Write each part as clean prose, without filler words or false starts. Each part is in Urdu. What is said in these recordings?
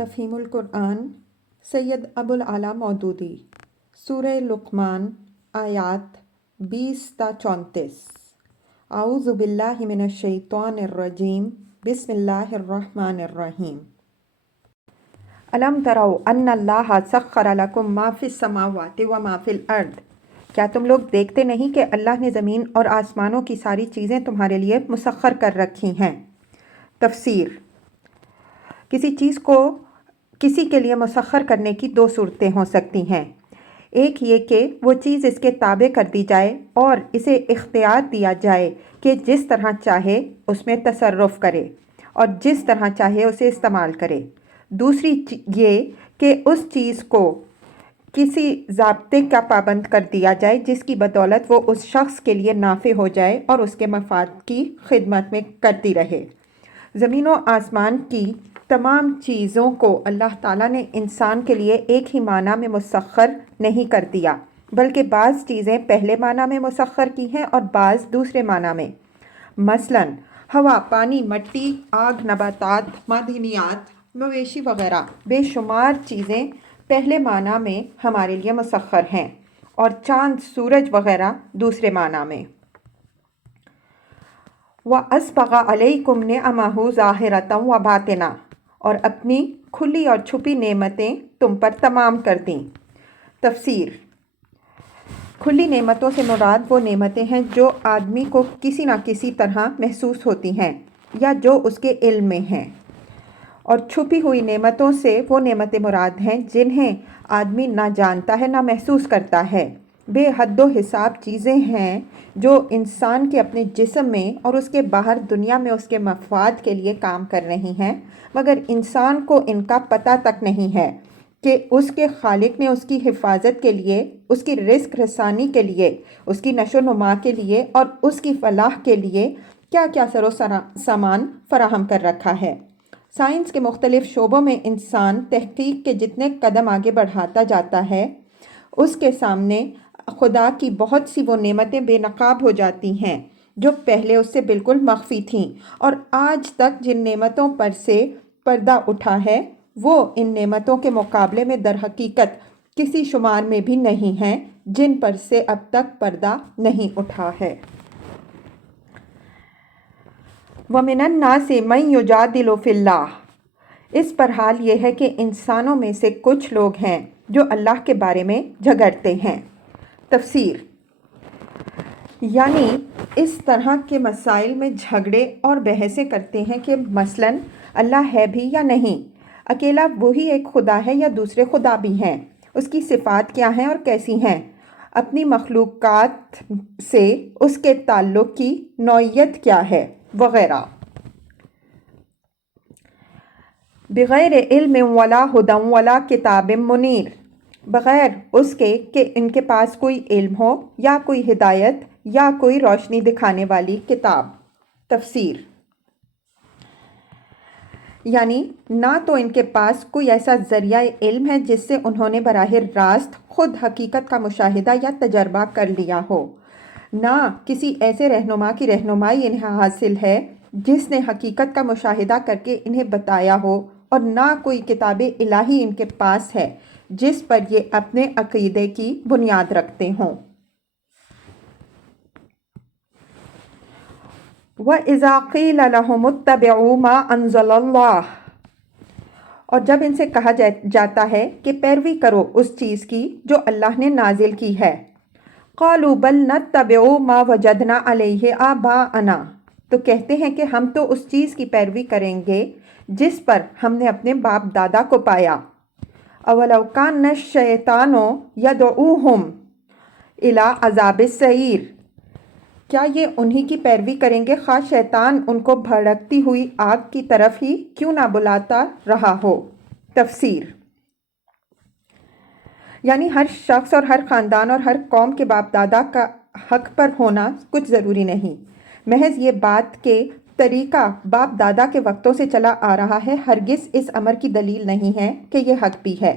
تفہیم القرآن سید ابوالعلا مودودی سورہ لقمان آیات 20 تا 34 اعوذ باللہ من الشیطان الرجیم بسم اللہ الرحمن الرحیم الم تروا ان اللہ سخر لکم ما فی السماوات و ما فی الارض، کیا تم لوگ دیکھتے نہیں کہ اللہ نے زمین اور آسمانوں کی ساری چیزیں تمہارے لیے مسخر کر رکھی ہیں۔ تفسیر: کسی چیز کو کسی کے لیے مسخر کرنے کی دو صورتیں ہو سکتی ہیں۔ ایک یہ کہ وہ چیز اس کے تابع کر دی جائے اور اسے اختیار دیا جائے کہ جس طرح چاہے اس میں تصرف کرے اور جس طرح چاہے اسے استعمال کرے۔ دوسری یہ کہ اس چیز کو کسی ضابطے کا پابند کر دیا جائے جس کی بدولت وہ اس شخص کے لیے نافع ہو جائے اور اس کے مفاد کی خدمت میں کرتی رہے۔ زمین و آسمان کی تمام چیزوں کو اللہ تعالیٰ نے انسان کے لیے ایک ہی معنی میں مسخر نہیں کر دیا، بلکہ بعض چیزیں پہلے معنی میں مسخر کی ہیں اور بعض دوسرے معنی میں۔ مثلاً ہوا، پانی، مٹی، آگ، نباتات، معدنیات، مویشی وغیرہ بے شمار چیزیں پہلے معنی میں ہمارے لیے مسخر ہیں اور چاند، سورج وغیرہ دوسرے معنی میں۔ وَأَسْبَغَ عَلَيْكُمْ نِعَمَهُ ظَاهِرَةً وَبَاطِنَةً، اور اپنی کھلی اور چھپی نعمتیں تم پر تمام کر دیں۔ تفسیر: کھلی نعمتوں سے مراد وہ نعمتیں ہیں جو آدمی کو کسی نہ کسی طرح محسوس ہوتی ہیں یا جو اس کے علم میں ہیں، اور چھپی ہوئی نعمتوں سے وہ نعمتیں مراد ہیں جنہیں آدمی نہ جانتا ہے نہ محسوس کرتا ہے۔ بے حد و حساب چیزیں ہیں جو انسان کے اپنے جسم میں اور اس کے باہر دنیا میں اس کے مفاد کے لیے کام کر رہی ہیں، مگر انسان کو ان کا پتہ تک نہیں ہے کہ اس کے خالق نے اس کی حفاظت کے لیے، اس کی رزق رسانی کے لیے، اس کی نشو و نما کے لیے اور اس کی فلاح کے لیے کیا کیا سر و سامان فراہم کر رکھا ہے۔ سائنس کے مختلف شعبوں میں انسان تحقیق کے جتنے قدم آگے بڑھاتا جاتا ہے، اس کے سامنے خدا کی بہت سی وہ نعمتیں بے نقاب ہو جاتی ہیں جو پہلے اس سے بالکل مخفی تھیں، اور آج تک جن نعمتوں پر سے پردہ اٹھا ہے وہ ان نعمتوں کے مقابلے میں در حقیقت کسی شمار میں بھی نہیں ہیں جن پر سے اب تک پردہ نہیں اٹھا ہے۔ وَمِنَ النَّاسِ مَن يُجَادِلُ فِي اللَّهِ، اس پر حال یہ ہے کہ انسانوں میں سے کچھ لوگ ہیں جو اللہ کے بارے میں جھگڑتے ہیں۔ تفسیر: یعنی اس طرح کے مسائل میں جھگڑے اور بحثیں کرتے ہیں کہ مثلاً اللہ ہے بھی یا نہیں، اکیلا وہی ایک خدا ہے یا دوسرے خدا بھی ہیں، اس کی صفات کیا ہیں اور کیسی ہیں، اپنی مخلوقات سے اس کے تعلق کی نوعیت کیا ہے وغیرہ۔ بغیر علم ولا ہدی ولا کتاب منیر، بغیر اس کے کہ ان کے پاس کوئی علم ہو یا کوئی ہدایت یا کوئی روشنی دکھانے والی کتاب۔ تفسیر: یعنی نہ تو ان کے پاس کوئی ایسا ذریعہ علم ہے جس سے انہوں نے براہ راست خود حقیقت کا مشاہدہ یا تجربہ کر لیا ہو، نہ کسی ایسے رہنما کی رہنمائی انہیں حاصل ہے جس نے حقیقت کا مشاہدہ کر کے انہیں بتایا ہو، اور نہ کوئی کتاب الہی ان کے پاس ہے جس پر یہ اپنے عقیدے کی بنیاد رکھتے ہوں۔ وَإِذَا قِيلَ لَهُمُ اتَّبِعُوا مَا أَنزَلَ اللَّهُ، اور جب ان سے کہا جاتا ہے کہ پیروی کرو اس چیز کی جو اللہ نے نازل کی ہے، قَالُوا بَلْ نَتَّبِعُ مَا وَجَدْنَا عَلَيْهِ آبَاءَنَا، تو کہتے ہیں کہ ہم تو اس چیز کی پیروی کریں گے جس پر ہم نے اپنے باپ دادا کو پایا۔ اَوَلَوْ كَانَ الشَّيْطَانُ يَدْعُوهُمْ إِلَىٰ عَذَابِ السَّعِيرِ، کیا یہ انہی کی پیروی کریں گے خواہ شیطان ان کو بھڑکتی ہوئی آگ کی طرف ہی کیوں نہ بلاتا رہا ہو۔ تفسیر: یعنی ہر شخص اور ہر خاندان اور ہر قوم کے باپ دادا کا حق پر ہونا کچھ ضروری نہیں، محض یہ بات کہ طریقہ باپ دادا کے وقتوں سے چلا آ رہا ہے ہرگز اس امر کی دلیل نہیں ہے کہ یہ حق بھی ہے۔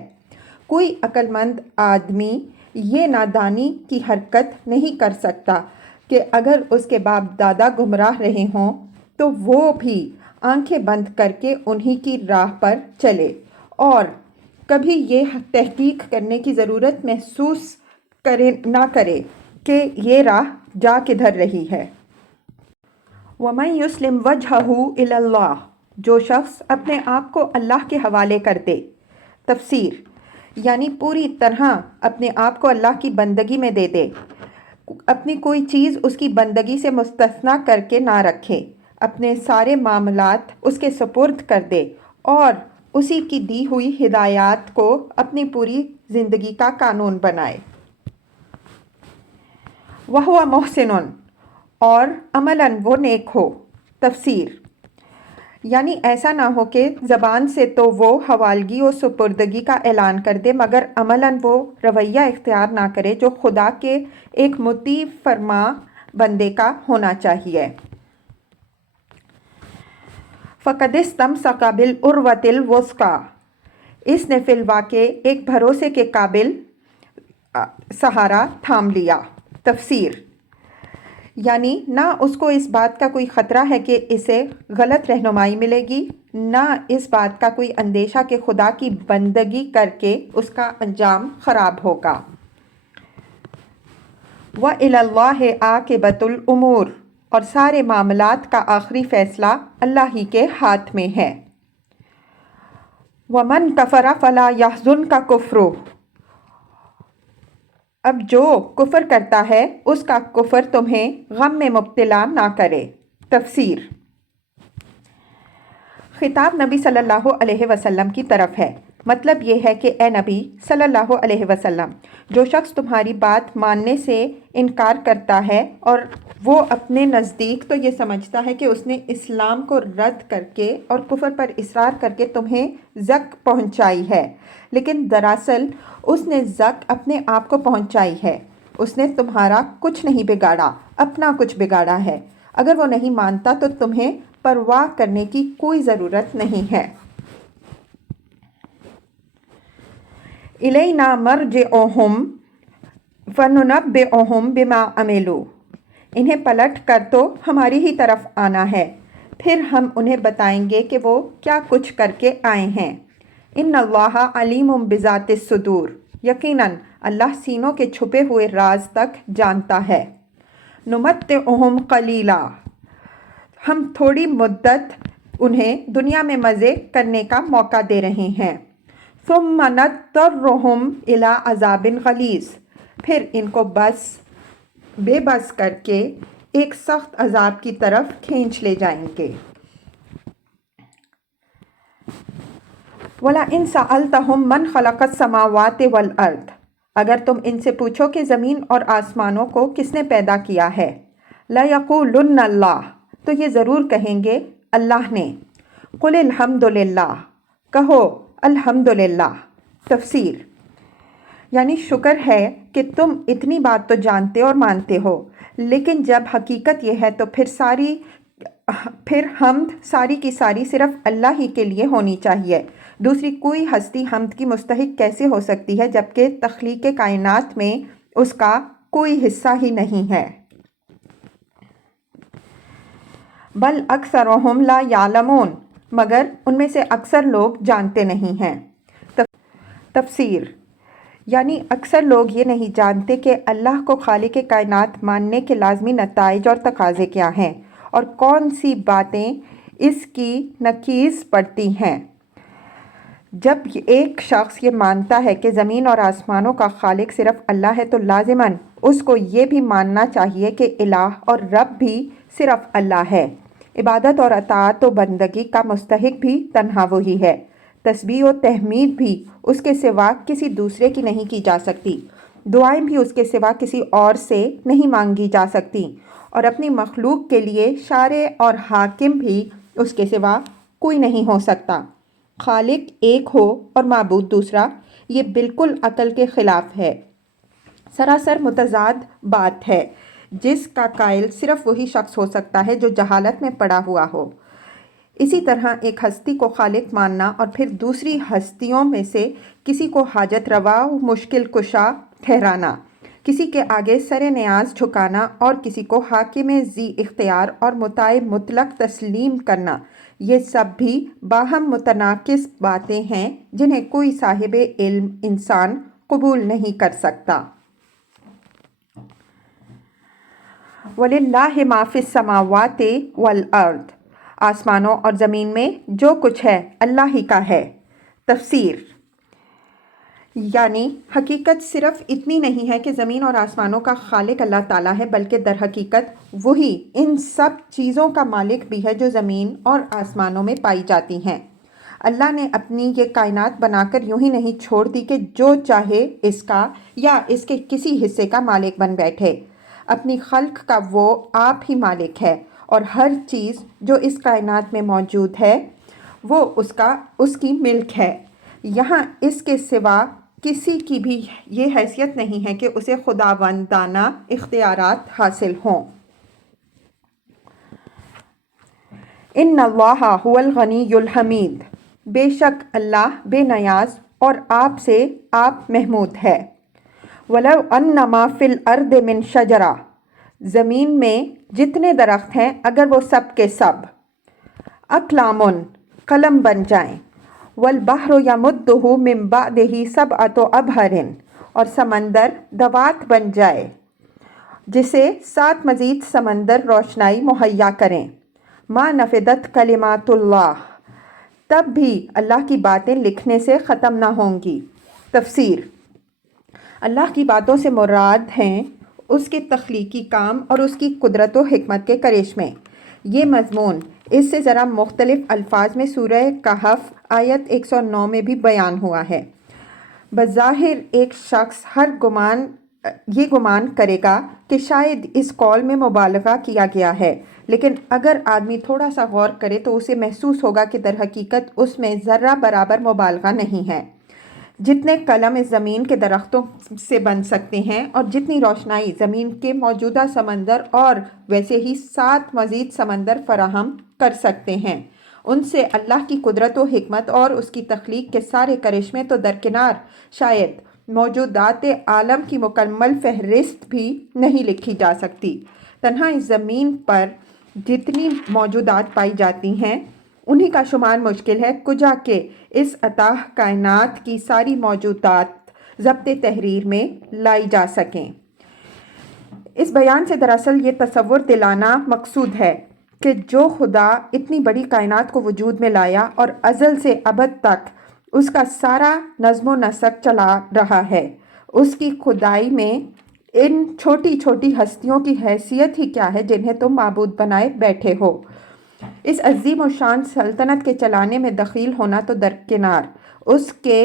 کوئی عقل مند آدمی یہ نادانی کی حرکت نہیں کر سکتا کہ اگر اس کے باپ دادا گمراہ رہے ہوں تو وہ بھی آنکھیں بند کر کے انہی کی راہ پر چلے اور کبھی یہ تحقیق کرنے کی ضرورت محسوس نہ کرے کہ یہ راہ جا کدھر رہی ہے۔ وَمَن يُسْلِمْ وَجْهَهُ إِلَى اللَّهِ، جو شخص اپنے آپ کو اللہ کے حوالے کر دے۔ تفسیر یعنی پوری طرح اپنے آپ کو اللہ کی بندگی میں دے دے، اپنی کوئی چیز اس کی بندگی سے مستثنیٰ کر کے نہ رکھے، اپنے سارے معاملات اس کے سپرد کر دے اور اسی کی دی ہوئی ہدایات کو اپنی پوری زندگی کا قانون بنائے۔ وَهُوَ مُحْسِنٌ، اور عملاً وہ نیک ہو۔ تفسیر یعنی ایسا نہ ہو کہ زبان سے تو وہ حوالگی و سپردگی کا اعلان کر دے مگر عملاً وہ رویہ اختیار نہ کرے جو خدا کے ایک مطیع فرما بندے کا ہونا چاہیے۔ فَقَدِ اسْتَمْسَكَ بِالْعُرْوَةِ الْوُثْقَىٰ، اس نے فی الواقع ایک بھروسے کے قابل سہارا تھام لیا۔ تفسیر یعنی نہ اس کو اس بات کا کوئی خطرہ ہے کہ اسے غلط رہنمائی ملے گی، نہ اس بات کا کوئی اندیشہ کہ خدا کی بندگی کر کے اس کا انجام خراب ہوگا۔ وَإِلَى اللَّهِ عَاقِبَةُ الْأُمُورِ، اور سارے معاملات کا آخری فیصلہ اللہ ہی کے ہاتھ میں ہے۔ وَمَن كَفَرَ فَلَا يَحْزُنْكَ كُفْرُهُ، اب جو کفر کرتا ہے اس کا کفر تمہیں غم میں مبتلا نہ کرے۔ تفسیر خطاب نبی صلی اللہ علیہ وسلم کی طرف ہے، مطلب یہ ہے کہ اے نبی صلی اللہ علیہ وسلم، جو شخص تمہاری بات ماننے سے انکار کرتا ہے اور وہ اپنے نزدیک تو یہ سمجھتا ہے کہ اس نے اسلام کو رد کر کے اور کفر پر اصرار کر کے تمہیں زک پہنچائی ہے، لیکن دراصل اس نے زک اپنے آپ کو پہنچائی ہے، اس نے تمہارا کچھ نہیں بگاڑا، اپنا کچھ بگاڑا ہے۔ اگر وہ نہیں مانتا تو تمہیں پرواہ کرنے کی کوئی ضرورت نہیں ہے۔ اِلَيْنَا مَرْجِعُهُمْ فَنُنَبِّئُهُمْ بِمَا عَمِلُوا، انہیں پلٹ کر تو ہماری ہی طرف آنا ہے، پھر ہم انہیں بتائیں گے کہ وہ کیا کچھ کر کے آئے ہیں۔ اِنَّ اللَّهَ عَلِيمٌ بِذَاتِ الصُّدُورِ، یقیناً اللہ سینوں کے چھپے ہوئے راز تک جانتا ہے۔ نُمَتِّعُهُمْ قَلِيلًا، ہم تھوڑی مدت انہیں دنیا میں مزے کرنے کا موقع دے رہے ہیں۔ ثُمَّ نَضْطَرُّهُمْ إِلَىٰ عَذَابٍ غَلِيظٍ، پھر ان کو بے بس کر کے ایک سخت عذاب کی طرف کھینچ لے جائیں گے۔ وَلَئِن سَأَلْتَهُم مَّنْ خَلَقَ السَّمَاوَاتِ وَالْأَرْضَ، اگر تم ان سے پوچھو کہ زمین اور آسمانوں کو کس نے پیدا کیا ہے، لَيَقُولُنَّ اللَّهُ، تو یہ ضرور کہیں گے اللہ نے۔ قُلِ الْحَمْدُ لِلَّهِ، کہو الحمدللہ۔ تفسیر یعنی شکر ہے کہ تم اتنی بات تو جانتے اور مانتے ہو، لیکن جب حقیقت یہ ہے تو پھر حمد ساری کی ساری صرف اللہ ہی کے لیے ہونی چاہیے۔ دوسری کوئی ہستی حمد کی مستحق کیسے ہو سکتی ہے جبکہ تخلیق کائنات میں اس کا کوئی حصہ ہی نہیں ہے۔ بل اکثرهم لا یعلمون، مگر ان میں سے اکثر لوگ جانتے نہیں ہیں۔ تفسیر یعنی اکثر لوگ یہ نہیں جانتے کہ اللہ کو خالق کائنات ماننے کے لازمی نتائج اور تقاضے کیا ہیں اور کون سی باتیں اس کی نقیض پڑتی ہیں۔ جب ایک شخص یہ مانتا ہے کہ زمین اور آسمانوں کا خالق صرف اللہ ہے تو لازماً اس کو یہ بھی ماننا چاہیے کہ الہ اور رب بھی صرف اللہ ہے۔ عبادت اور اطاعت و بندگی کا مستحق بھی تنہا وہی ہے۔ تسبیح و تحمید بھی اس کے سوا کسی دوسرے کی نہیں کی جا سکتی، دعائیں بھی اس کے سوا کسی اور سے نہیں مانگی جا سکتی، اور اپنی مخلوق کے لیے شارع اور حاکم بھی اس کے سوا کوئی نہیں ہو سکتا۔ خالق ایک ہو اور معبود دوسرا، یہ بالکل عقل کے خلاف ہے، سراسر متضاد بات ہے جس کا قائل صرف وہی شخص ہو سکتا ہے جو جہالت میں پڑا ہوا ہو۔ اسی طرح ایک ہستی کو خالق ماننا اور پھر دوسری ہستیوں میں سے کسی کو حاجت روا و مشکل کشا ٹھہرانا، کسی کے آگے سر نیاز جھکانا اور کسی کو حاکم ذی اختیار اور مطاع مطلق تسلیم کرنا، یہ سب بھی باہم متناقض باتیں ہیں جنہیں کوئی صاحب علم انسان قبول نہیں کر سکتا۔ وَلِلَّهِ مَا فِي السَّمَاوَاتِ وَالْأَرْضِ، آسمانوں اور زمین میں جو کچھ ہے اللہ ہی کا ہے۔ تفسیر، یعنی حقیقت صرف اتنی نہیں ہے کہ زمین اور آسمانوں کا خالق اللہ تعالیٰ ہے، بلکہ در حقیقت وہی ان سب چیزوں کا مالک بھی ہے جو زمین اور آسمانوں میں پائی جاتی ہیں۔ اللہ نے اپنی یہ کائنات بنا کر یوں ہی نہیں چھوڑ دی کہ جو چاہے اس کا یا اس کے کسی حصے کا مالک بن بیٹھے۔ اپنی خلق کا وہ آپ ہی مالک ہے، اور ہر چیز جو اس کائنات میں موجود ہے وہ اس کی ملک ہے۔ یہاں اس کے سوا کسی کی بھی یہ حیثیت نہیں ہے کہ اسے خداوندانہ اختیارات حاصل ہوں۔ ان اللہ هو الغنی الحمید، بے شک اللہ بے نیاز اور آپ سے آپ محمود ہے۔ وَلَوْ أَنَّ مَا فِي الْأَرْضِ مِن شَجَرَةٍ، زمین میں جتنے درخت ہیں اگر وہ سب کے سب اقلام قلم بن جائیں، والبحر یمدہ من بعدہ سبعۃ ابحر، اور سمندر دوات بن جائے جسے 7 مزید سمندر روشنائی مہیا کریں، ما نفدت کلمات اللہ، تب بھی اللہ کی باتیں لکھنے سے ختم نہ ہوں گی۔ تفسیر، اللہ کی باتوں سے مراد ہیں اس کے تخلیقی کام اور اس کی قدرت و حکمت کے کرشمے۔ یہ مضمون اس سے ذرا مختلف الفاظ میں سورہ کہف آیت 109 میں بھی بیان ہوا ہے۔ بظاہر ایک شخص یہ گمان کرے گا کہ شاید اس قول میں مبالغہ کیا گیا ہے، لیکن اگر آدمی تھوڑا سا غور کرے تو اسے محسوس ہوگا کہ در حقیقت اس میں ذرہ برابر مبالغہ نہیں ہے۔ جتنے قلم اس زمین کے درختوں سے بن سکتے ہیں اور جتنی روشنائی زمین کے موجودہ سمندر اور ویسے ہی 7 مزید سمندر فراہم کر سکتے ہیں، ان سے اللہ کی قدرت و حکمت اور اس کی تخلیق کے سارے کرشمے تو درکنار، شاید موجودات عالم کی مکمل فہرست بھی نہیں لکھی جا سکتی۔ تنہا اس زمین پر جتنی موجودات پائی جاتی ہیں انہی کا شمار مشکل ہے، کجا کہ اس اتاہ کائنات کی ساری موجودات ضبط تحریر میں لائی جا سکیں۔ اس بیان سے دراصل یہ تصور دلانا مقصود ہے کہ جو خدا اتنی بڑی کائنات کو وجود میں لایا اور ازل سے ابد تک اس کا سارا نظم و نسق چلا رہا ہے، اس کی خدائی میں ان چھوٹی چھوٹی ہستیوں کی حیثیت ہی کیا ہے جنہیں تم معبود بنائے بیٹھے ہو۔ اس عظیم و شان سلطنت کے چلانے میں دخیل ہونا تو درکنار، اس کے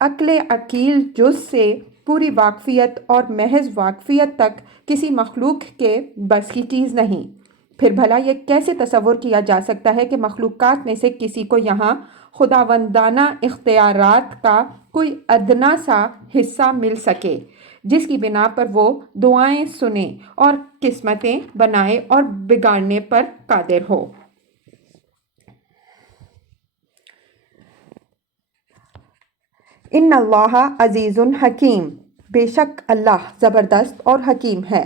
عقل عقیل جز سے پوری واقفیت اور محض واقفیت تک کسی مخلوق کے بس کی چیز نہیں۔ پھر بھلا یہ کیسے تصور کیا جا سکتا ہے کہ مخلوقات میں سے کسی کو یہاں خداوندانہ اختیارات کا کوئی ادنا سا حصہ مل سکے جس کی بنا پر وہ دعائیں سنے اور قسمتیں بنائے اور بگاڑنے پر قادر ہو۔ ان اللہ عزیز حکیم، بے شک اللہ زبردست اور حکیم ہے۔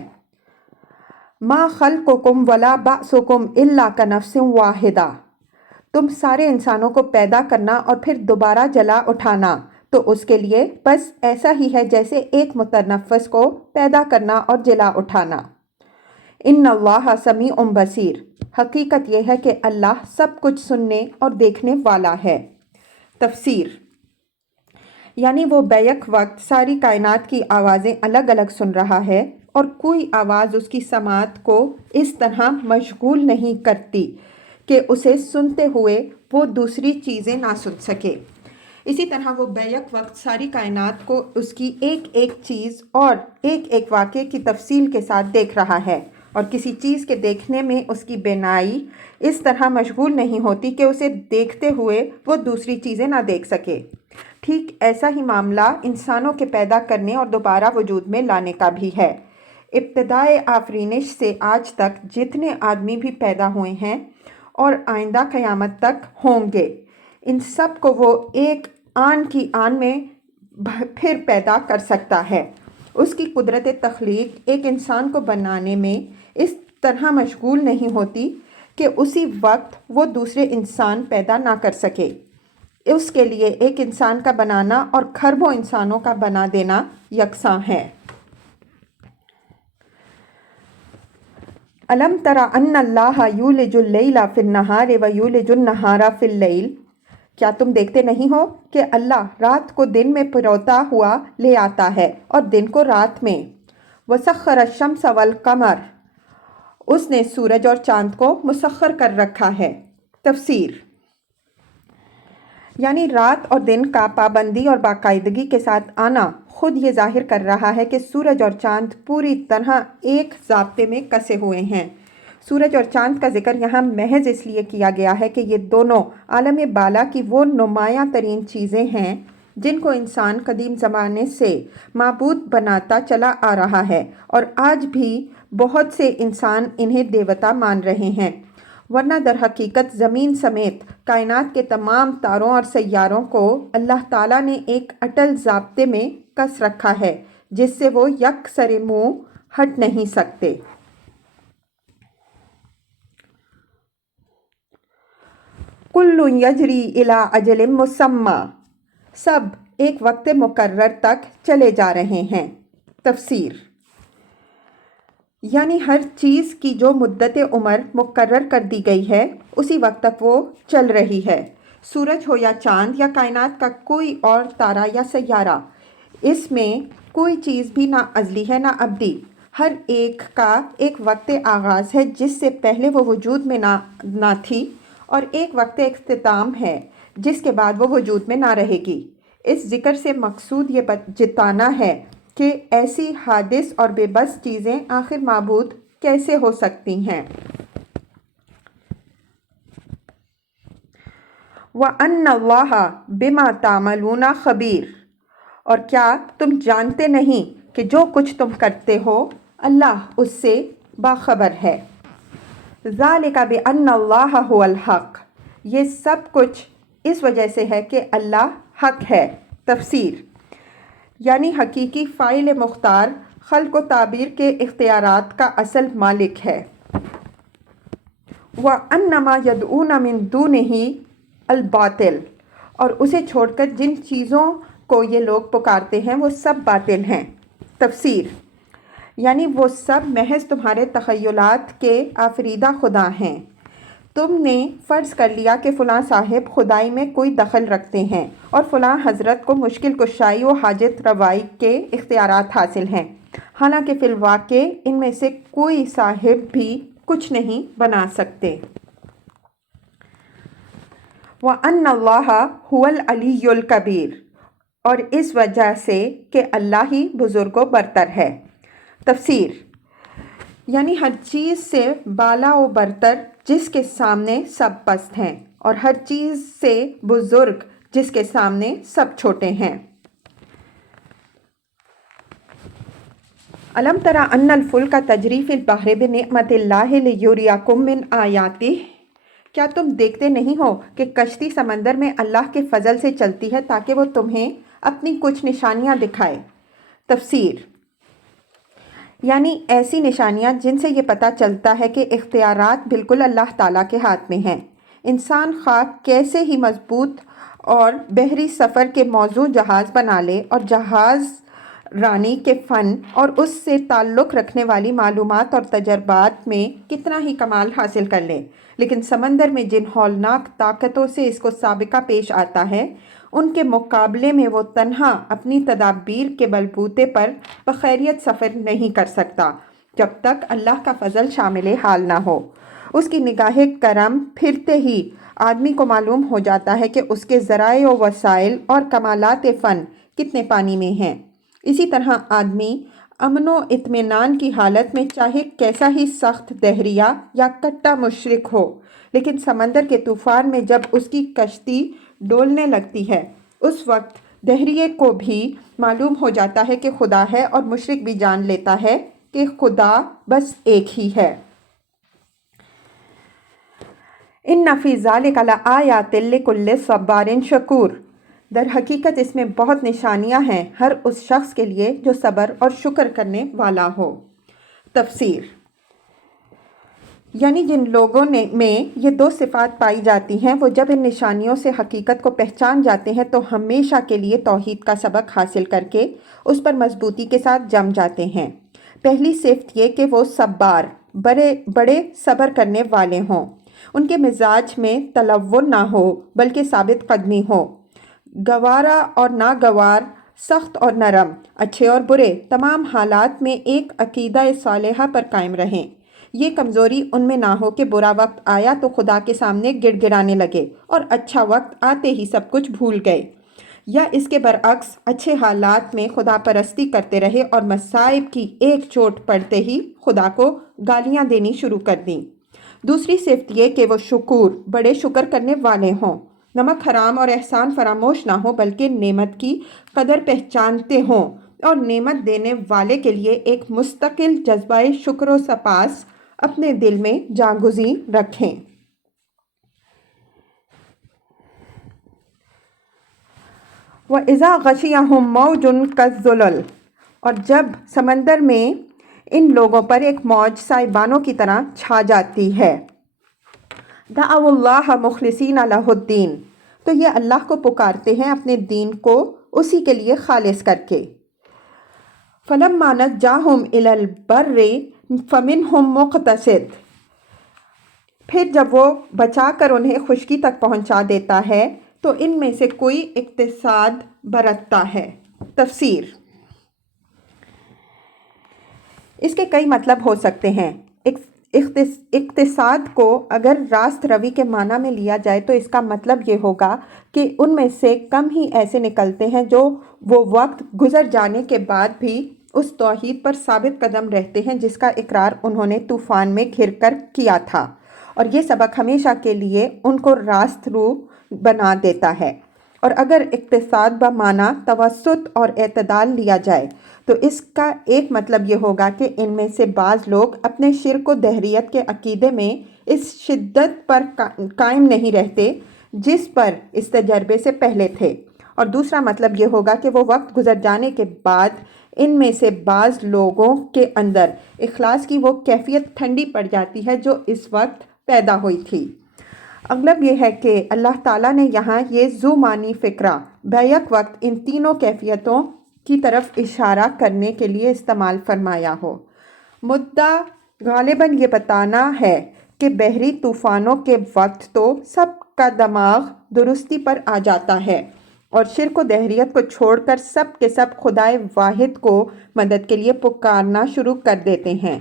ما خلقکم ولا بعثکم الا کنفس واحدہ، تم سارے انسانوں کو پیدا کرنا اور پھر دوبارہ جلا اٹھانا تو اس کے لیے بس ایسا ہی ہے جیسے ایک متنفس کو پیدا کرنا اور جلا اٹھانا۔ ان اللہ سمیع بصیر، حقیقت یہ ہے کہ اللہ سب کچھ سننے اور دیکھنے والا ہے۔ تفسیر، یعنی وہ بیک وقت ساری کائنات کی آوازیں الگ الگ سن رہا ہے اور کوئی آواز اس کی سماعت کو اس طرح مشغول نہیں کرتی کہ اسے سنتے ہوئے وہ دوسری چیزیں نہ سن سکے۔ اسی طرح وہ بیک وقت ساری کائنات کو اس کی ایک ایک چیز اور ایک ایک واقعے کی تفصیل کے ساتھ دیکھ رہا ہے، اور کسی چیز کے دیکھنے میں اس کی بینائی اس طرح مشغول نہیں ہوتی کہ اسے دیکھتے ہوئے وہ دوسری چیزیں نہ دیکھ سکے۔ ٹھیک ایسا ہی معاملہ انسانوں کے پیدا کرنے اور دوبارہ وجود میں لانے کا بھی ہے۔ ابتدائے آفرینش سے آج تک جتنے آدمی بھی پیدا ہوئے ہیں اور آئندہ قیامت تک ہوں گے، ان سب کو وہ ایک آن کی آن میں پھر پیدا کر سکتا ہے۔ اس کی قدرت تخلیق ایک انسان کو بنانے میں اس طرح مشغول نہیں ہوتی کہ اسی وقت وہ دوسرے انسان پیدا نہ کر سکے۔ اس کے لیے ایک انسان کا بنانا اور کھربوں انسانوں کا بنا دینا یکساں ہے۔ الم تر ان اللہ یولج اللیل فی النہار ویولج النہار فی اللیل، کیا تم دیکھتے نہیں ہو کہ اللہ رات کو دن میں پروتا ہوا لے آتا ہے اور دن کو رات میں۔ وسخر الشمس والقمر، اس نے سورج اور چاند کو مسخر کر رکھا ہے۔ تفسیر، یعنی رات اور دن کا پابندی اور باقاعدگی کے ساتھ آنا خود یہ ظاہر کر رہا ہے کہ سورج اور چاند پوری طرح ایک ضابطے میں کسے ہوئے ہیں۔ سورج اور چاند کا ذکر یہاں محض اس لیے کیا گیا ہے کہ یہ دونوں عالم بالا کی وہ نمایاں ترین چیزیں ہیں جن کو انسان قدیم زمانے سے معبود بناتا چلا آ رہا ہے، اور آج بھی بہت سے انسان انہیں دیوتا مان رہے ہیں، ورنہ در حقیقت زمین سمیت کائنات کے تمام تاروں اور سیاروں کو اللہ تعالیٰ نے ایک اٹل ضابطے میں کس رکھا ہے جس سے وہ یک سر منہ ہٹ نہیں سکتے۔ کل یجری الی اجل مسمی، سب ایک وقت مقرر تک چلے جا رہے ہیں۔ تفسیر، یعنی ہر چیز کی جو مدت عمر مقرر کر دی گئی ہے اسی وقت تک وہ چل رہی ہے۔ سورج ہو یا چاند یا کائنات کا کوئی اور تارا یا سیارہ، اس میں کوئی چیز بھی نہ ازلی ہے نہ ابدی، ہر ایک کا ایک وقت آغاز ہے جس سے پہلے وہ وجود میں نہ تھی، اور ایک وقت اختتام ہے جس کے بعد وہ وجود میں نہ رہے گی۔ اس ذکر سے مقصود یہ جتانا ہے کہ ایسی حادث اور بے بس چیزیں آخر معبود کیسے ہو سکتی ہیں۔ وَأَنَّ اللَّهَ بِمَا تَعْمَلُونَ خَبِيرٌ، اور کیا تم جانتے نہیں کہ جو کچھ تم کرتے ہو اللہ اس سے باخبر ہے۔ ذَلِكَ بِأَنَّ اللَّهَ هُوَ الْحَقُّ، یہ سب کچھ اس وجہ سے ہے کہ اللہ حق ہے۔ تفسیر، یعنی حقیقی فاعل مختار خلق و تعبیر کے اختیارات کا اصل مالک ہے۔ وَأَنَّ مَا يَدْعُونَ مِن دُونِهِ الْبَاطِلُ، اور اسے چھوڑ کر جن چیزوں کو یہ لوگ پکارتے ہیں وہ سب باطل ہیں۔ تفسیر، یعنی وہ سب محض تمہارے تخیلات کے آفریدہ خدا ہیں۔ تم نے فرض کر لیا کہ فلاں صاحب خدائی میں کوئی دخل رکھتے ہیں اور فلاں حضرت کو مشکل کشائی و حاجت روائی کے اختیارات حاصل ہیں، حالانکہ فی الواقع ان میں سے کوئی صاحب بھی کچھ نہیں بنا سکتے۔ وَأَنَّ اللَّهَ هُوَ الْعَلِيُّ الْكَبِيرُ، اور اس وجہ سے کہ اللہ ہی بزرگ و برتر ہے۔ تفسیر، یعنی ہر چیز سے بالا و برتر جس کے سامنے سب پست ہیں، اور ہر چیز سے بزرگ جس کے سامنے سب چھوٹے ہیں۔ الم تر ان الفلک تجری فی البحر بنعمت اللہ لیریکم من آیاتہ، کیا تم دیکھتے نہیں ہو کہ کشتی سمندر میں اللہ کے فضل سے چلتی ہے تاکہ وہ تمہیں اپنی کچھ نشانیاں دکھائے۔ تفسیر، یعنی ایسی نشانیاں جن سے یہ پتہ چلتا ہے کہ اختیارات بالکل اللہ تعالیٰ کے ہاتھ میں ہیں۔ انسان خواہ کیسے ہی مضبوط اور بحری سفر کے موزوں جہاز بنا لے اور جہاز رانی کے فن اور اس سے تعلق رکھنے والی معلومات اور تجربات میں کتنا ہی کمال حاصل کر لے، لیکن سمندر میں جن ہولناک طاقتوں سے اس کو سابقہ پیش آتا ہے ان کے مقابلے میں وہ تنہا اپنی تدابیر کے بلبوتے پر بخیریت سفر نہیں کر سکتا جب تک اللہ کا فضل شامل حال نہ ہو۔ اس کی نگاہ کرم پھرتے ہی آدمی کو معلوم ہو جاتا ہے کہ اس کے ذرائع و وسائل اور کمالات فن کتنے پانی میں ہیں۔ اسی طرح آدمی امن و اطمینان کی حالت میں چاہے کیسا ہی سخت دہریہ یا کٹا مشرک ہو، لیکن سمندر کے طوفان میں جب اس کی کشتی ڈولنے لگتی ہے اس وقت دہریے کو بھی معلوم ہو جاتا ہے کہ خدا ہے، اور مشرک بھی جان لیتا ہے کہ خدا بس ایک ہی ہے۔ ان فی ذلک لآیات لکل صبار شکور، در حقیقت اس میں بہت نشانیاں ہیں ہر اس شخص کے لیے جو صبر اور شکر کرنے والا ہو۔ تفسیر، یعنی جن لوگوں میں یہ دو صفات پائی جاتی ہیں وہ جب ان نشانیوں سے حقیقت کو پہچان جاتے ہیں تو ہمیشہ کے لیے توحید کا سبق حاصل کر کے اس پر مضبوطی کے ساتھ جم جاتے ہیں۔ پہلی صفت یہ کہ وہ صبار، بڑے صبر کرنے والے ہوں، ان کے مزاج میں تلون نہ ہو بلکہ ثابت قدمی ہو، گوارا اور ناگوار، سخت اور نرم، اچھے اور برے، تمام حالات میں ایک عقیدہ صالحہ پر قائم رہیں۔ یہ کمزوری ان میں نہ ہو کہ برا وقت آیا تو خدا کے سامنے گڑ گڑانے لگے اور اچھا وقت آتے ہی سب کچھ بھول گئے، یا اس کے برعکس اچھے حالات میں خدا پرستی کرتے رہے اور مصائب کی ایک چوٹ پڑتے ہی خدا کو گالیاں دینی شروع کر دیں۔ دوسری صفت یہ کہ وہ بڑے شکر کرنے والے ہوں، نمک حرام اور احسان فراموش نہ ہو بلکہ نعمت کی قدر پہچانتے ہوں اور نعمت دینے والے کے لیے ایک مستقل جذبہ شکر و سپاس اپنے دل میں جاگزیں رکھیں۔ وَإِذَا غَشِيَهُم مَّوْجٌ كَالظُّلَلِ، اور جب سمندر میں ان لوگوں پر ایک موج سائبانوں کی طرح چھا جاتی ہے، دعوا اللہ مخلصین لہ الدین، تو یہ اللہ کو پکارتے ہیں اپنے دین کو اسی کے لیے خالص کر کے۔ فَلَمَّا نَجَّاهُمْ إِلَى الْبَرِّ فَمِنْهُمْ مُقْتَصِدٌ، پھر جب وہ بچا کر انہیں خشکی تک پہنچا دیتا ہے تو ان میں سے کوئی اقتصاد برتتا ہے۔ تفسیر۔ اس کے کئی مطلب ہو سکتے ہیں۔ اقتصاد کو اگر راست روی کے معنی میں لیا جائے تو اس کا مطلب یہ ہوگا کہ ان میں سے کم ہی ایسے نکلتے ہیں جو وہ وقت گزر جانے کے بعد بھی اس توحید پر ثابت قدم رہتے ہیں جس کا اقرار انہوں نے طوفان میں گھر کر کیا تھا، اور یہ سبق ہمیشہ کے لیے ان کو راست رو بنا دیتا ہے۔ اور اگر اقتصاد بمعنی توسط اور اعتدال لیا جائے تو اس کا ایک مطلب یہ ہوگا کہ ان میں سے بعض لوگ اپنے شرک و دہریت کے عقیدے میں اس شدت پر قائم نہیں رہتے جس پر اس تجربے سے پہلے تھے، اور دوسرا مطلب یہ ہوگا کہ وہ وقت گزر جانے کے بعد ان میں سے بعض لوگوں کے اندر اخلاص کی وہ کیفیت ٹھنڈی پڑ جاتی ہے جو اس وقت پیدا ہوئی تھی۔ اغلب یہ ہے کہ اللہ تعالیٰ نے یہاں یہ ذو معنی فکرہ بیک وقت ان تینوں کیفیتوں کی طرف اشارہ کرنے کے لیے استعمال فرمایا ہو۔ مدعا غالباً یہ بتانا ہے کہ بحری طوفانوں کے وقت تو سب کا دماغ درستی پر آ جاتا ہے اور شرک و دہریت کو چھوڑ کر سب کے سب خدائے واحد کو مدد کے لیے پکارنا شروع کر دیتے ہیں،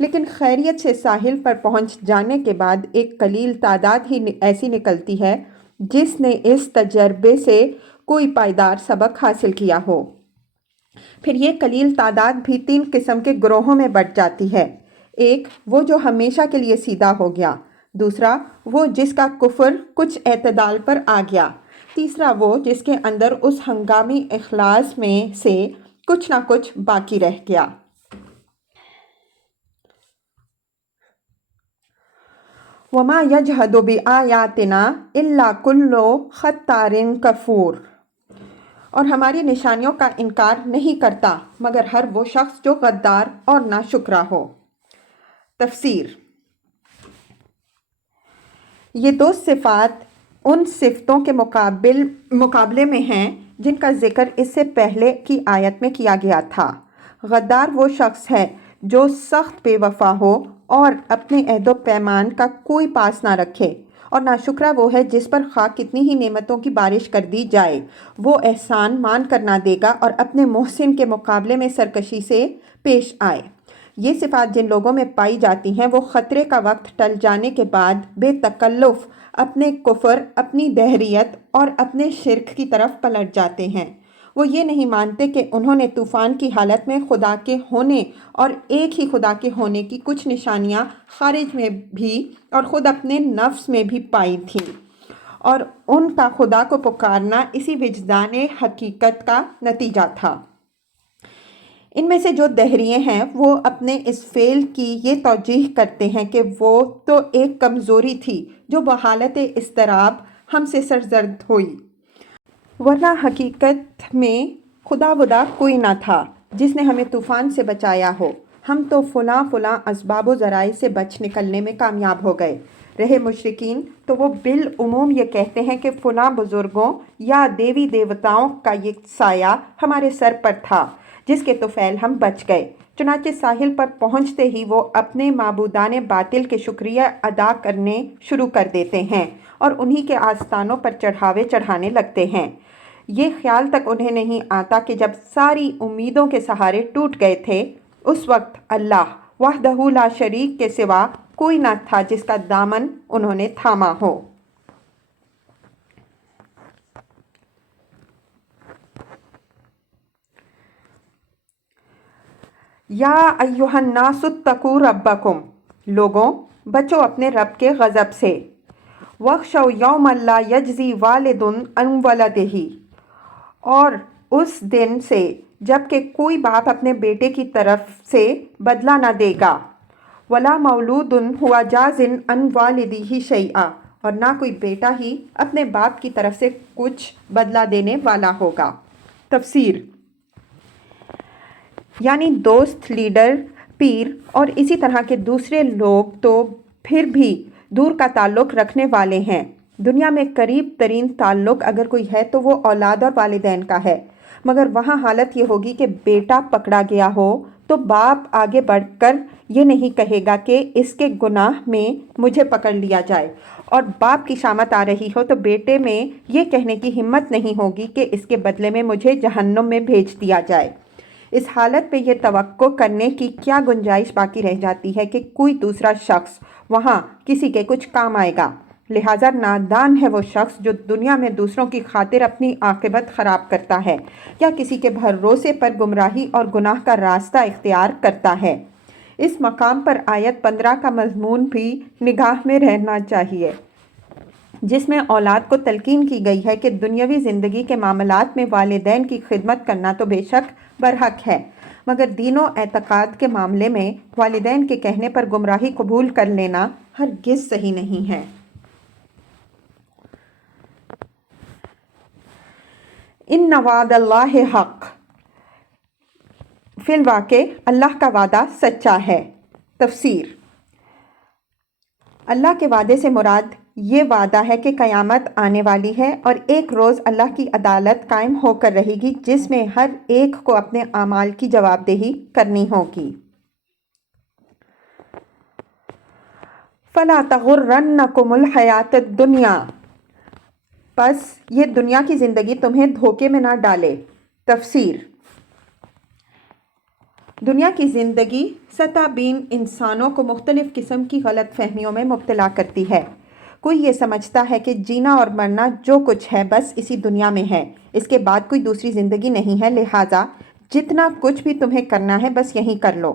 لیکن خیریت سے ساحل پر پہنچ جانے کے بعد ایک قلیل تعداد ہی ایسی نکلتی ہے جس نے اس تجربے سے کوئی پائیدار سبق حاصل کیا ہو۔ پھر یہ قلیل تعداد بھی 3 قسم کے گروہوں میں بٹ جاتی ہے۔ ایک وہ جو ہمیشہ کے لیے سیدھا ہو گیا، دوسرا وہ جس کا کفر کچھ اعتدال پر آ گیا، تیسرا وہ جس کے اندر اس ہنگامی اخلاص میں سے کچھ نہ کچھ باقی رہ گیا۔ وَمَا يَجْحَدُ بِآيَاتِنَا إِلَّا كُلُّ خَتَّارٍ کفور، اور ہماری نشانیوں کا انکار نہیں کرتا مگر ہر وہ شخص جو غدار اور ناشکرا ہو۔ تفسیر۔ یہ دو صفات ان صفتوں کے مقابلے میں ہیں جن کا ذکر اس سے پہلے کی آیت میں کیا گیا تھا۔ غدار وہ شخص ہے جو سخت بے وفا ہو اور اپنے عہد و پیمان کا کوئی پاس نہ رکھے، اور ناشکرا وہ ہے جس پر خواہ کتنی ہی نعمتوں کی بارش کر دی جائے وہ احسان مان کر نہ دے گا اور اپنے محسن کے مقابلے میں سرکشی سے پیش آئے۔ یہ صفات جن لوگوں میں پائی جاتی ہیں وہ خطرے کا وقت ٹل جانے کے بعد بے تکلف اپنے کفر، اپنی دہریت اور اپنے شرک کی طرف پلٹ جاتے ہیں۔ وہ یہ نہیں مانتے کہ انہوں نے طوفان کی حالت میں خدا کے ہونے اور ایک ہی خدا کے ہونے کی کچھ نشانیاں خارج میں بھی اور خود اپنے نفس میں بھی پائی تھیں، اور ان کا خدا کو پکارنا اسی وجدان حقیقت کا نتیجہ تھا۔ ان میں سے جو دہریے ہیں وہ اپنے اس فعل کی یہ توجیہ کرتے ہیں کہ وہ تو ایک کمزوری تھی جو بحالت اضطراب ہم سے سرزد ہوئی، ورنہ حقیقت میں خدا ودا کوئی نہ تھا جس نے ہمیں طوفان سے بچایا ہو۔ ہم تو فلاں فلاں اسباب و ذرائع سے بچ نکلنے میں کامیاب ہو گئے۔ رہے مشرکین تو وہ بالعموم یہ کہتے ہیں کہ فلاں بزرگوں یا دیوی دیوتاؤں کا یہ سایہ ہمارے سر پر تھا جس کے طفیل ہم بچ گئے۔ چنانچہ ساحل پر پہنچتے ہی وہ اپنے معبودان باطل کے شکریہ ادا کرنے شروع کر دیتے ہیں اور انہی کے آستانوں پر چڑھاوے چڑھانے لگتے ہیں۔ یہ خیال تک انہیں نہیں آتا کہ جب ساری امیدوں کے سہارے ٹوٹ گئے تھے اس وقت اللہ وحدہ لا شریک کے سوا کوئی نہ تھا جس کا دامن انہوں نے تھاما ہو۔ یا ایھا الناس اتقوا ربکم، لوگوں بچو اپنے رب کے غضب سے۔ واخشوا یوما لا یجزی والد عن ولدہ، اور اس دن سے جب کہ کوئی باپ اپنے بیٹے کی طرف سے بدلہ نہ دے گا، ولا مولود هو جاز عن والدہ شیئا، اور نہ کوئی بیٹا ہی اپنے باپ کی طرف سے کچھ بدلہ دینے والا ہوگا۔ تفسیر، یعنی دوست، لیڈر، پیر اور اسی طرح کے دوسرے لوگ تو پھر بھی دور کا تعلق رکھنے والے ہیں۔ دنیا میں قریب ترین تعلق اگر کوئی ہے تو وہ اولاد اور والدین کا ہے، مگر وہاں حالت یہ ہوگی کہ بیٹا پکڑا گیا ہو تو باپ آگے بڑھ کر یہ نہیں کہے گا کہ اس کے گناہ میں مجھے پکڑ لیا جائے، اور باپ کی شامت آ رہی ہو تو بیٹے میں یہ کہنے کی ہمت نہیں ہوگی کہ اس کے بدلے میں مجھے جہنم میں بھیج دیا جائے۔ اس حالت میں یہ توقع کرنے کی کیا گنجائش باقی رہ جاتی ہے کہ کوئی دوسرا شخص وہاں کسی کے کچھ کام آئے گا؟ لہٰذا نادان ہے وہ شخص جو دنیا میں دوسروں کی خاطر اپنی عاقبت خراب کرتا ہے یا کسی کے بھروسے پر گمراہی اور گناہ کا راستہ اختیار کرتا ہے۔ اس مقام پر آیت 15 کا مضمون بھی نگاہ میں رہنا چاہیے، جس میں اولاد کو تلقین کی گئی ہے کہ دنیاوی زندگی کے معاملات میں والدین کی خدمت کرنا تو بے شک برحق ہے، مگر دین و اعتقاد کے معاملے میں والدین کے کہنے پر گمراہی قبول کر لینا ہرگز صحیح نہیں ہے۔ ان وعد اللہ حق، فی الواقع اللہ کا وعدہ سچا ہے۔ تفسیر، اللہ کے وعدے سے مراد یہ وعدہ ہے کہ قیامت آنے والی ہے اور ایک روز اللہ کی عدالت قائم ہو کر رہے گی جس میں ہر ایک کو اپنے اعمال کی جواب دہی کرنی ہوگی۔ فَلَا تَغُرَّنَّكُمُ الْحَيَاةُ الدُّنْيَا، پس یہ دنیا کی زندگی تمہیں دھوکے میں نہ ڈالے۔ تفسیر، دنیا کی زندگی سطح بین انسانوں کو مختلف قسم کی غلط فہمیوں میں مبتلا کرتی ہے۔ کوئی یہ سمجھتا ہے کہ جینا اور مرنا جو کچھ ہے بس اسی دنیا میں ہے، اس کے بعد کوئی دوسری زندگی نہیں ہے، لہٰذا جتنا کچھ بھی تمہیں کرنا ہے بس یہیں کر لو۔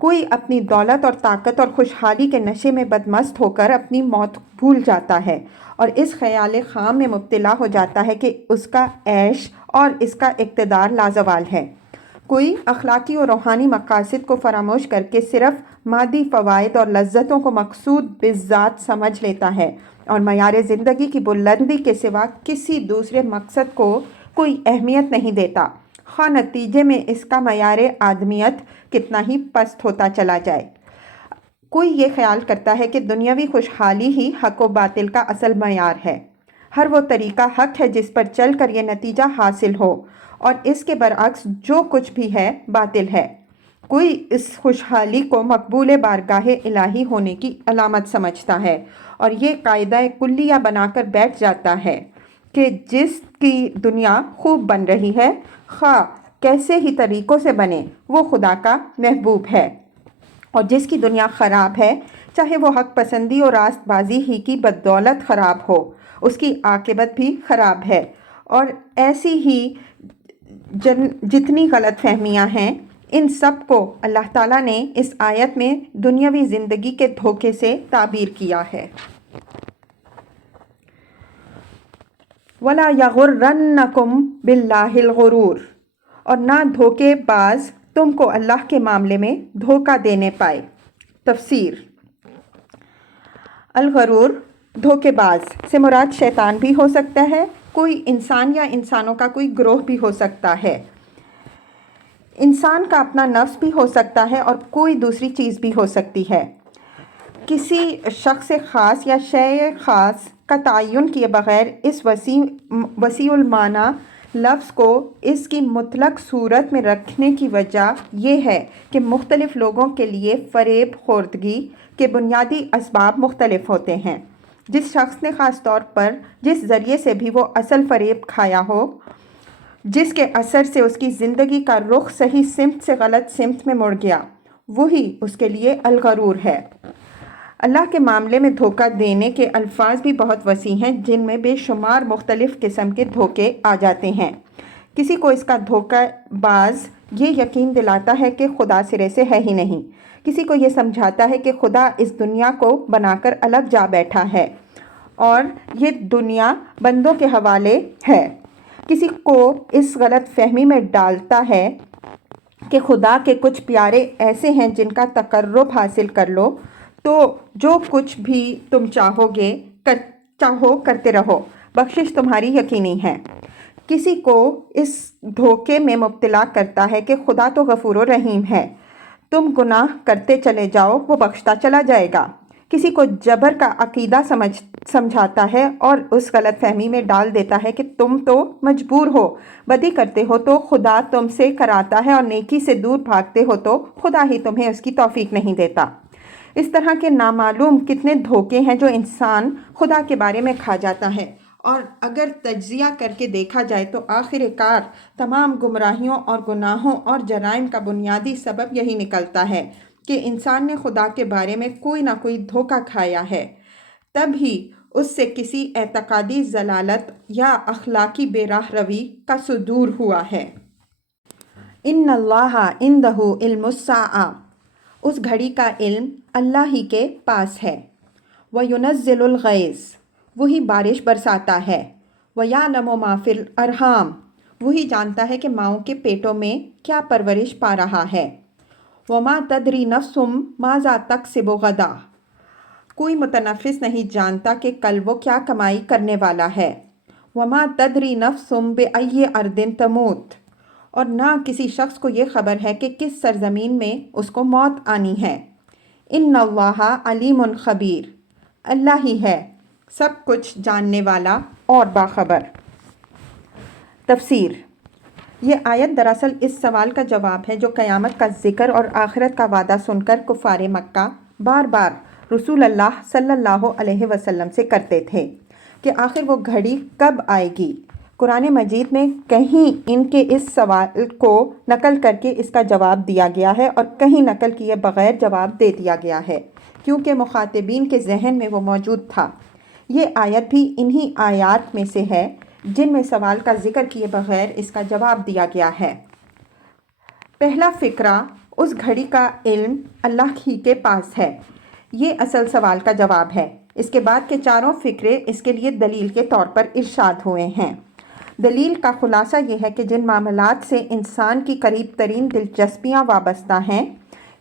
کوئی اپنی دولت اور طاقت اور خوشحالی کے نشے میں بدمست ہو کر اپنی موت بھول جاتا ہے اور اس خیال خام میں مبتلا ہو جاتا ہے کہ اس کا عیش اور اس کا اقتدار لازوال ہے۔ کوئی اخلاقی اور روحانی مقاصد کو فراموش کر کے صرف مادی فوائد اور لذتوں کو مقصود بالذات سمجھ لیتا ہے اور معیار زندگی کی بلندی کے سوا کسی دوسرے مقصد کو کوئی اہمیت نہیں دیتا، خواہ نتیجے میں اس کا معیار آدمیت کتنا ہی پست ہوتا چلا جائے۔ کوئی یہ خیال کرتا ہے کہ دنیاوی خوشحالی ہی حق و باطل کا اصل معیار ہے، ہر وہ طریقہ حق ہے جس پر چل کر یہ نتیجہ حاصل ہو، اور اس کے برعکس جو کچھ بھی ہے باطل ہے۔ کوئی اس خوشحالی کو مقبول بارگاہ الہی ہونے کی علامت سمجھتا ہے اور یہ قاعدہ کلیہ بنا کر بیٹھ جاتا ہے کہ جس کی دنیا خوب بن رہی ہے، خواہ کیسے ہی طریقوں سے بنے، وہ خدا کا محبوب ہے، اور جس کی دنیا خراب ہے، چاہے وہ حق پسندی اور راست بازی ہی کی بدولت خراب ہو، اس کی عاقبت بھی خراب ہے۔ اور ایسی ہی جتنی غلط فہمیاں ہیں، ان سب کو اللہ تعالیٰ نے اس آیت میں دنیاوی زندگی کے دھوکے سے تعبیر کیا ہے۔ وَلَا يَغُرَّنَّكُمْ بِاللَّهِ الْغُرُورُ، اور نہ دھوکے باز تم کو اللہ کے معاملے میں دھوکہ دینے پائے۔ تفسیر، الغرور دھوکے باز سے مراد شیطان بھی ہو سکتا ہے، کوئی انسان یا انسانوں کا کوئی گروہ بھی ہو سکتا ہے۔ انسان کا اپنا نفس بھی ہو سکتا ہے اور کوئی دوسری چیز بھی ہو سکتی ہے۔ کسی شخص خاص یا شے خاص کا تعین کیے بغیر اس وسیع المعنی لفظ کو اس کی مطلق صورت میں رکھنے کی وجہ یہ ہے کہ مختلف لوگوں کے لیے فریب خوردگی کے بنیادی اسباب مختلف ہوتے ہیں۔ جس شخص نے خاص طور پر جس ذریعے سے بھی وہ اصل فریب کھایا ہو، جس کے اثر سے اس کی زندگی کا رخ صحیح سمت سے غلط سمت میں مڑ گیا، وہی اس کے لیے الغرور ہے۔ اللہ کے معاملے میں دھوکہ دینے کے الفاظ بھی بہت وسیع ہیں، جن میں بے شمار مختلف قسم کے دھوکے آ جاتے ہیں۔ کسی کو اس کا دھوکہ باز یہ یقین دلاتا ہے کہ خدا سرے سے ہے ہی نہیں، کسی کو یہ سمجھاتا ہے کہ خدا اس دنیا کو بنا کر الگ جا بیٹھا ہے اور یہ دنیا بندوں کے حوالے ہے، کسی کو اس غلط فہمی میں ڈالتا ہے کہ خدا کے کچھ پیارے ایسے ہیں جن کا تقرب حاصل کر لو تو جو کچھ بھی تم چاہو کرتے رہو، بخشش تمہاری یقینی ہے۔ کسی کو اس دھوکے میں مبتلا کرتا ہے کہ خدا تو غفور و رحیم ہے، تم گناہ کرتے چلے جاؤ وہ بخشتا چلا جائے گا۔ کسی کو جبر کا عقیدہ سمجھاتا ہے اور اس غلط فہمی میں ڈال دیتا ہے کہ تم تو مجبور ہو، بدی کرتے ہو تو خدا تم سے کراتا ہے اور نیکی سے دور بھاگتے ہو تو خدا ہی تمہیں اس کی توفیق نہیں دیتا۔ اس طرح کے نامعلوم کتنے دھوکے ہیں جو انسان خدا کے بارے میں کھا جاتا ہے، اور اگر تجزیہ کر کے دیکھا جائے تو آخر کار تمام گمراہیوں اور گناہوں اور جرائم کا بنیادی سبب یہی نکلتا ہے کہ انسان نے خدا کے بارے میں کوئی نہ کوئی دھوکہ کھایا ہے، تب ہی اس سے کسی اعتقادی ضلالت یا اخلاقی بے راہ روی کا صدور ہوا ہے۔ ان اللہ عندہ علم الساعہ، اس گھڑی کا علم اللہ ہی کے پاس ہے۔ وَيُنَزِّلُ الْغَيْثَ، وہی بارش برساتا ہے۔ وَيَعْلَمُ مَا فِي الْأَرْحَامِ، وہی جانتا ہے کہ ماؤں کے پیٹوں میں کیا پرورش پا رہا ہے۔ وَمَا تَدْرِي نَفْسٌ مَاذَا تَكْسِبُ غَدًا، کوئی متنفس نہیں جانتا کہ کل وہ کیا کمائی کرنے والا ہے۔ وَمَا تَدْرِي نَفْسٌ بِأَيِّ أَرْضٍ تَمُوتُ، اور نہ کسی شخص کو یہ خبر ہے کہ کس سرزمین میں اس کو موت آنی ہے۔ ان اللہ علیم خبیر، اللہ ہی ہے سب کچھ جاننے والا اور باخبر۔ تفسیر: یہ آیت دراصل اس سوال کا جواب ہے جو قیامت کا ذکر اور آخرت کا وعدہ سن کر کفار مکہ بار بار رسول اللہ صلی اللہ علیہ وسلم سے کرتے تھے کہ آخر وہ گھڑی کب آئے گی۔ قرآن مجید میں کہیں ان کے اس سوال کو نقل کر کے اس کا جواب دیا گیا ہے اور کہیں نقل کیے بغیر جواب دے دیا گیا ہے، کیونکہ مخاطبین کے ذہن میں وہ موجود تھا۔ یہ آیت بھی انہی آیات میں سے ہے جن میں سوال کا ذکر کیے بغیر اس کا جواب دیا گیا ہے۔ پہلا فقرہ، اس گھڑی کا علم اللہ ہی کے پاس ہے، یہ اصل سوال کا جواب ہے۔ اس کے بعد کے چاروں فقرے اس کے لیے دلیل کے طور پر ارشاد ہوئے ہیں۔ دلیل کا خلاصہ یہ ہے کہ جن معاملات سے انسان کی قریب ترین دلچسپیاں وابستہ ہیں،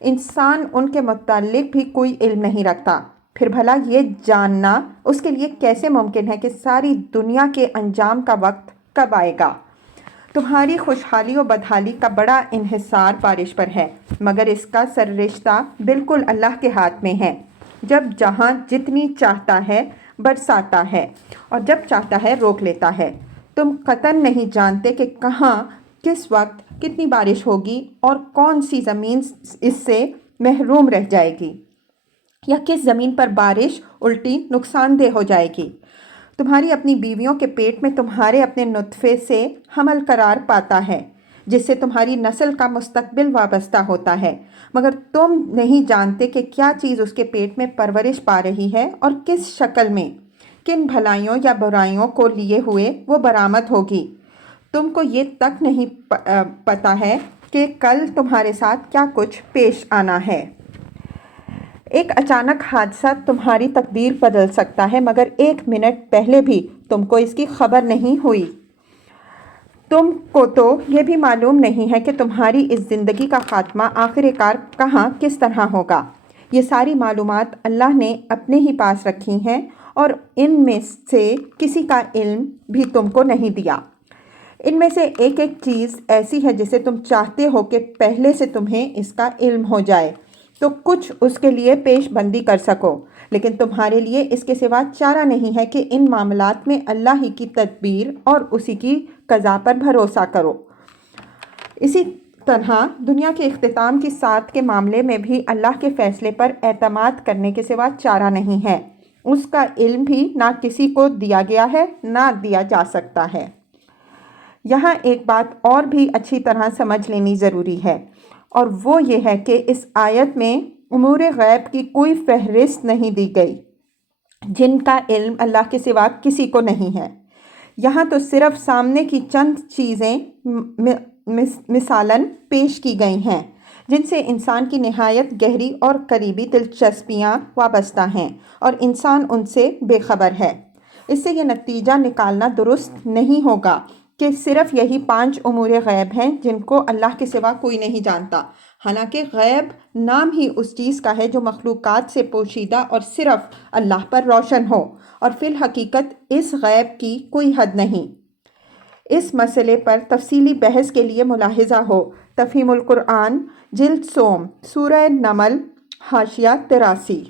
انسان ان کے متعلق بھی کوئی علم نہیں رکھتا، پھر بھلا یہ جاننا اس کے لیے کیسے ممکن ہے کہ ساری دنیا کے انجام کا وقت کب آئے گا؟ تمہاری خوشحالی و بدحالی کا بڑا انحصار بارش پر ہے، مگر اس کا سررشتہ بالکل اللہ کے ہاتھ میں ہے۔ جب جہاں جتنی چاہتا ہے برساتا ہے اور جب چاہتا ہے روک لیتا ہے۔ تم قطعاً نہیں جانتے کہ کہاں، کس وقت، کتنی بارش ہوگی اور کون سی زمین اس سے محروم رہ جائے گی، یا کس زمین پر بارش الٹی نقصان دہ ہو جائے گی۔ تمہاری اپنی بیویوں کے پیٹ میں تمہارے اپنے نطفے سے حمل قرار پاتا ہے، جس سے تمہاری نسل کا مستقبل وابستہ ہوتا ہے، مگر تم نہیں جانتے کہ کیا چیز اس کے پیٹ میں پرورش پا رہی ہے اور کس شکل میں، کن بھلائیوں یا برائیوں کو لیے ہوئے وہ برآمد ہوگی۔ تم کو یہ تک نہیں پتہ ہے کہ کل تمہارے ساتھ کیا کچھ پیش آنا ہے۔ ایک اچانک حادثہ تمہاری تقدیر بدل سکتا ہے، مگر ایک منٹ پہلے بھی تم کو اس کی خبر نہیں ہوئی۔ تم کو تو یہ بھی معلوم نہیں ہے کہ تمہاری اس زندگی کا خاتمہ آخر کار کہاں کس طرح ہوگا۔ یہ ساری معلومات اللہ نے اپنے ہی پاس رکھی ہیں اور ان میں سے کسی کا علم بھی تم کو نہیں دیا۔ ان میں سے ایک ایک چیز ایسی ہے جسے تم چاہتے ہو کہ پہلے سے تمہیں اس کا علم ہو جائے تو کچھ اس کے لیے پیش بندی کر سکو، لیکن تمہارے لیے اس کے سوا چارہ نہیں ہے کہ ان معاملات میں اللہ ہی کی تدبیر اور اسی کی قضا پر بھروسہ کرو۔ اسی طرح دنیا کے اختتام کی ساعت کے معاملے میں بھی اللہ کے فیصلے پر اعتماد کرنے کے سوا چارہ نہیں ہے۔ اس کا علم بھی نہ کسی کو دیا گیا ہے نہ دیا جا سکتا ہے۔ یہاں ایک بات اور بھی اچھی طرح سمجھ لینی ضروری ہے، اور وہ یہ ہے کہ اس آیت میں امور غیب کی کوئی فہرست نہیں دی گئی جن کا علم اللہ کے سوا کسی کو نہیں ہے۔ یہاں تو صرف سامنے کی چند چیزیں مثالاً پیش کی گئی ہیں جن سے انسان کی نہایت گہری اور قریبی دلچسپیاں وابستہ ہیں اور انسان ان سے بے خبر ہے۔ اس سے یہ نتیجہ نکالنا درست نہیں ہوگا کہ صرف یہی 5 امور غیب ہیں جن کو اللہ کے سوا کوئی نہیں جانتا، حالانکہ غیب نام ہی اس چیز کا ہے جو مخلوقات سے پوشیدہ اور صرف اللہ پر روشن ہو، اور فی الحقیقت اس غیب کی کوئی حد نہیں۔ اس مسئلے پر تفصیلی بحث کے لیے ملاحظہ ہو تفہیم القرآن جلد سوم، سورہ نمل، حاشیہ 83۔